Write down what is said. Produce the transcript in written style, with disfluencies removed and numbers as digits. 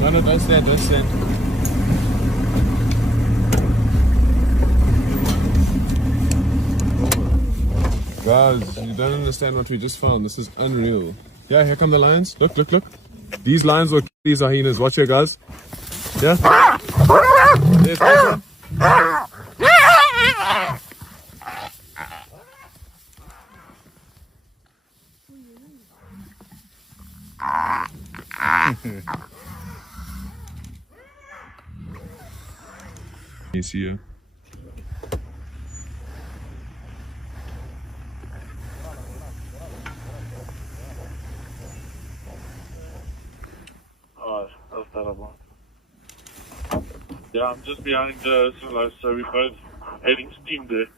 No, don't stand, don't stand. Guys, you don't understand what we just found. This is unreal. Yeah, here come the lions. Look, look, look. These lions or these are hyenas. Watch here, guys. Yeah. There's one. You see her? Oh, that's terrible. Yeah, I'm just behind the silo, so we're both heading steam there.